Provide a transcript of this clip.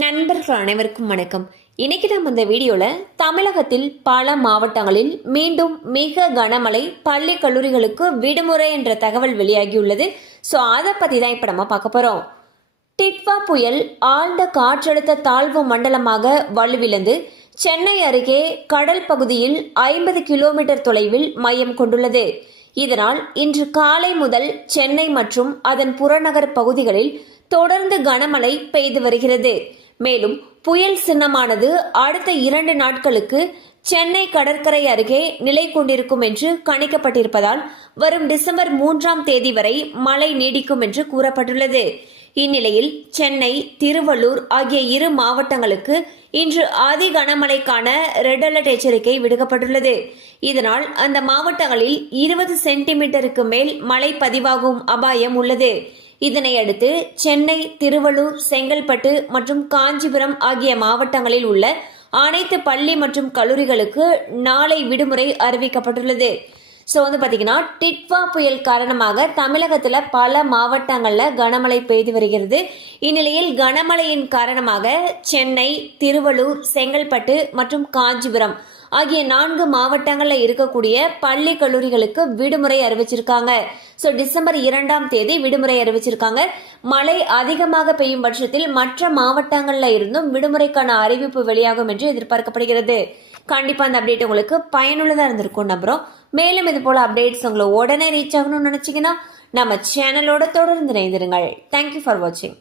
நண்பர்கள் அனைவருக்கும் வணக்கம். இன்னைக்கு நம்ம இந்த வீடியோல தமிழகத்தில் பல மாவட்டங்களில் மீண்டும் மிக கனமழை, பள்ளி கல்லூரிகளுக்கு விடுமுறை என்ற தகவல் வெளியாகியுள்ளது. ஸோ அதை பத்தி தான் இப்ப நம்ம பார்க்க போறோம். டிட்வா புயல் ஆழ்ந்த காற்றழுத்த தாழ்வு மண்டலமாக வலுவிழந்து சென்னை அருகே கடல் பகுதியில் 50 கிலோமீட்டர் தொலைவில் மையம் கொண்டுள்ளது. இதனால் இன்று காலை முதல் சென்னை மற்றும் அதன் புறநகர் பகுதிகளில் தொடர்ந்து கனமழை பெய்து வருகிறது. மேலும் புயல் சின்னமானது அடுத்த 2 நாட்களுக்கு சென்னை கடற்கரை அருகே நிலை கொண்டிருக்கும் என்று கணிக்கப்பட்டிருப்பதால் வரும் டிசம்பர் 3ஆம் தேதி வரை மழை நீடிக்கும் என்று கூறப்பட்டுள்ளது. இந்நிலையில் சென்னை, திருவள்ளூர் ஆகிய 2 மாவட்டங்களுக்கு இன்று அதி கனமழைக்கான ரெட் அலர்ட் எச்சரிக்கை விடுக்கப்பட்டுள்ளது. இதனால் அந்த மாவட்டங்களில் 20 சென்டிமீட்டருக்கு மேல் மழை பதிவாகும் அபாயம் உள்ளது. இதனையடுத்து சென்னை, திருவள்ளூர், செங்கல்பட்டு மற்றும் காஞ்சிபுரம் ஆகிய மாவட்டங்களில் உள்ள அனைத்து பள்ளி மற்றும் கல்லூரிகளுக்கு நாளை விடுமுறை அறிவிக்கப்பட்டுள்ளது. ஸோ பாத்தீங்கன்னா டிட்வா புயல் காரணமாக தமிழகத்துல பல மாவட்டங்கள்ல கனமழை பெய்து வருகிறது. இந்நிலையில் கனமழையின் காரணமாக சென்னை, திருவள்ளூர், செங்கல்பட்டு மற்றும் காஞ்சிபுரம் ஆகிய 4 மாவட்டங்கள்ல இருக்கக்கூடிய பள்ளி கல்லூரிகளுக்கு விடுமுறை அறிவிச்சிருக்காங்க. ஸோ டிசம்பர் 2ஆம் தேதி விடுமுறை அறிவிச்சிருக்காங்க. மழை அதிகமாக பெய்யும் பட்சத்தில் மற்ற மாவட்டங்கள்ல இருந்தும் விடுமுறைக்கான அறிவிப்பு வெளியாகும் என்று எதிர்பார்க்கப்படுகிறது. கண்டிப்பா அந்த அப்டேட் உங்களுக்கு பயனுள்ளதா இருந்திருக்கும் நம்புறோம். மேலும் இது போல அப்டேட்ஸ் உங்களை உடனே ரீச் ஆகணும்னு நினைச்சீங்கன்னா நம்ம சேனலோட தொடர்ந்து இணைந்திருங்கள். தேங்க்யூ ஃபார் வாட்சிங்.